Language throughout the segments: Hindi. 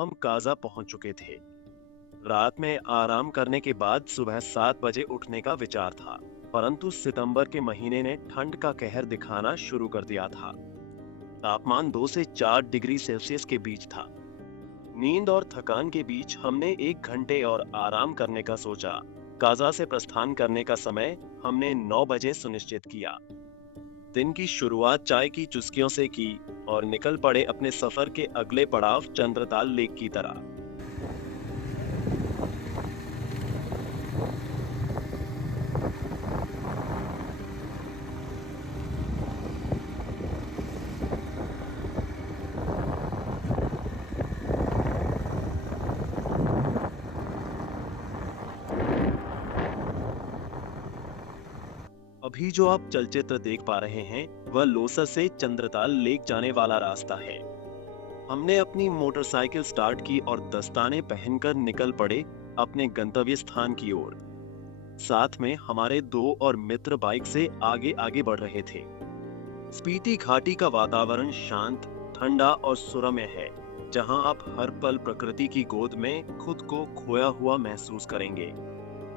हम काजा पहुंच चुके थे। रात में आराम करने के बाद सुबह 7 बजे उठने का विचार था, परंतु सितंबर के महीने ने ठंड का कहर दिखाना शुरू कर दिया था। तापमान 2 से 4 डिग्री सेल्सियस के बीच था। नींद और थकान के बीच हमने 1 घंटे और आराम करने का सोचा। काजा से प्रस्थान करने का समय हमने 9 बजे सुनिश्चित किया। दिन की शुरुआत चाय की चुस्कियों से की और निकल पड़े अपने सफर के अगले पड़ाव चंद्रताल लेक की तरह। अभी जो आप चलचित्र देख पा रहे हैं वह लोसर से चंद्रताल लेक जाने वाला रास्ता है। हमने अपनी मोटरसाइकिल स्टार्ट की और दस्ताने पहनकर निकल पड़े अपने गंतव्य स्थान की ओर। साथ में हमारे 2 और मित्र बाइक से आगे आगे बढ़ रहे थे। स्पीति घाटी का वातावरण शांत, ठंडा और सुरम्य है, जहां आप हर पल प्रकृति की गोद में खुद को खोया हुआ महसूस करेंगे।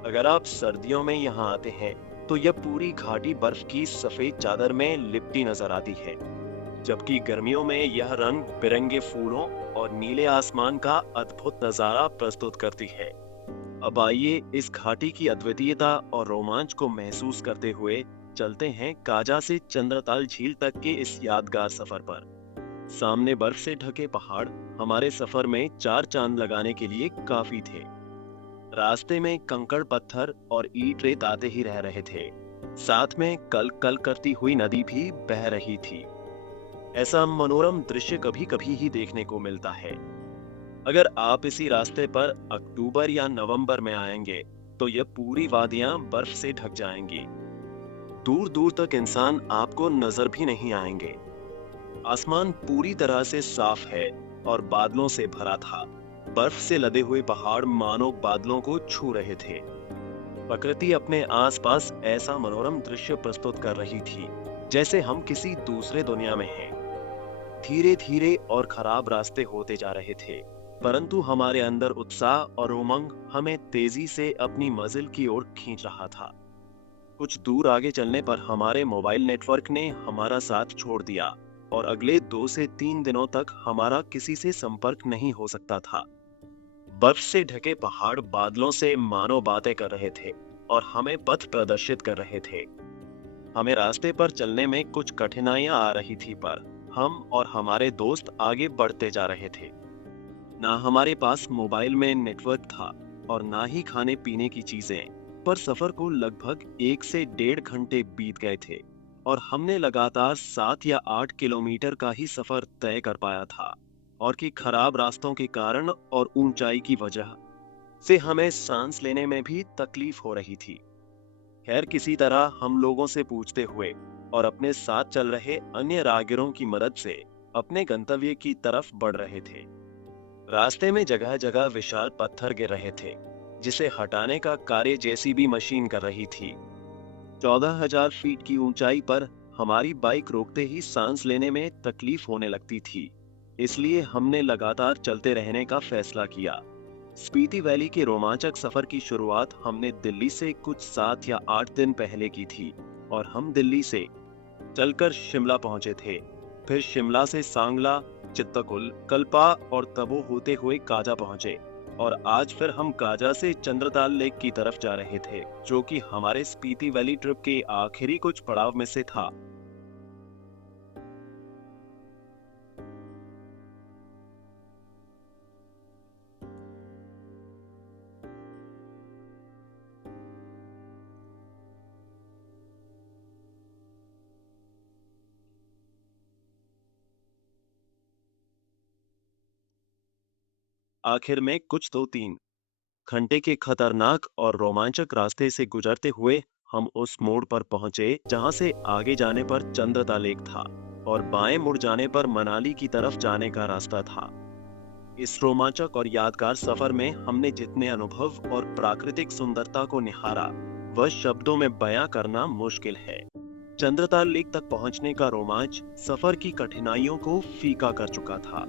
अगर आप सर्दियों में यहाँ आते हैं तो यह पूरी घाटी बर्फ की सफेद चादर में लिपटी नजर आती है, जबकि गर्मियों में यह रंग बिरंगे फूलों और नीले आसमान का अद्भुत नजारा प्रस्तुत करती है। अब आइए इस घाटी की अद्वितीयता और रोमांच को महसूस करते हुए चलते हैं काजा से चंद्रताल झील तक के इस यादगार सफर पर। सामने बर्फ से ढके पहाड़ हमारे सफर में 4 चांद लगाने के लिए काफी थे। रास्ते में कंकड़ पत्थर और ईंट रेत आते ही रह रहे थे। साथ में कल कल करती हुई नदी भी बह रही थी। ऐसा मनोरम दृश्य कभी कभी ही देखने को मिलता है। अगर आप इसी रास्ते पर अक्टूबर या नवंबर में आएंगे तो यह पूरी वादियां बर्फ से ढक जाएंगी। दूर दूर तक इंसान आपको नजर भी नहीं आएंगे। आसमान पूरी तरह से साफ है और बादलों से भरा था। बर्फ से लदे हुए पहाड़ मानो बादलों को छू रहे थे। प्रकृति अपने आसपास ऐसा मनोरम दृश्य प्रस्तुत कर रही थी जैसे हम किसी दूसरे दुनिया में हैं। धीरे धीरे और खराब रास्ते होते जा रहे थे, परंतु हमारे अंदर उत्साह और उमंग हमें तेजी से अपनी मंजिल की ओर खींच रहा था। कुछ दूर आगे चलने पर हमारे मोबाइल नेटवर्क ने हमारा साथ छोड़ दिया और अगले 2 से 3 दिनों तक हमारा किसी से संपर्क नहीं हो सकता था। बर्फ से ढके पहाड़ बादलों से मानो बातें कर रहे थे और हमें पथ प्रदर्शित कर रहे थे। हमें रास्ते पर चलने में कुछ कठिनाइयां आ रही थी, पर हम और हमारे दोस्त आगे बढ़ते जा रहे थे। ना हमारे पास मोबाइल में नेटवर्क था और ना ही खाने पीने की चीजें, पर सफर को लगभग 1 से 1.5 घंटे बीत गए थे और हमने लगातार 7 या 8 किलोमीटर का ही सफर तय कर पाया था। और कि खराब रास्तों के कारण और ऊंचाई की वजह से हमें सांस लेने में भी तकलीफ हो रही थी। खैर, किसी तरह हम लोगों से पूछते हुए और अपने साथ चल रहे अन्य राहगीरों की मदद से अपने गंतव्य की तरफ बढ़ रहे थे। रास्ते में जगह जगह विशाल पत्थर गिर रहे थे, जिसे हटाने का कार्य जेसीबी मशीन कर रही थी। 14,000 फीट की ऊंचाई पर हमारी बाइक रोकते ही सांस लेने में तकलीफ होने लगती थी, इसलिए हमने लगातार चलते रहने का फैसला किया। स्पीति वैली के रोमांचक सफर की शुरुआत हमने दिल्ली से कुछ 7 या 8 दिन पहले की थी और हम दिल्ली से चलकर शिमला पहुंचे थे। फिर शिमला से सांगला, चित्तकुल, कल्पा और तबो होते हुए काजा पहुंचे और आज फिर हम काजा से चंद्रताल लेक की तरफ जा रहे थे, जो कि हमारे स्पीति वैली ट्रिप के आखिरी कुछ पड़ाव में से था। आखिर में कुछ तो 3 घंटे के खतरनाक और रोमांचक रास्ते से गुजरते हुए हम उस मोड़ पर पहुंचे जहां से आगे जाने पर चंद्रता लेक था और बाएं मुड़ जाने पर मनाली की तरफ जाने का रास्ता था। इस रोमांचक और यादगार सफर में हमने जितने अनुभव और प्राकृतिक सुंदरता को निहारा, वह शब्दों में बयां करना मुश्किल है। चंद्रताल लेक तक पहुंचने का रोमांच सफर की कठिनाइयों को फीका कर चुका था।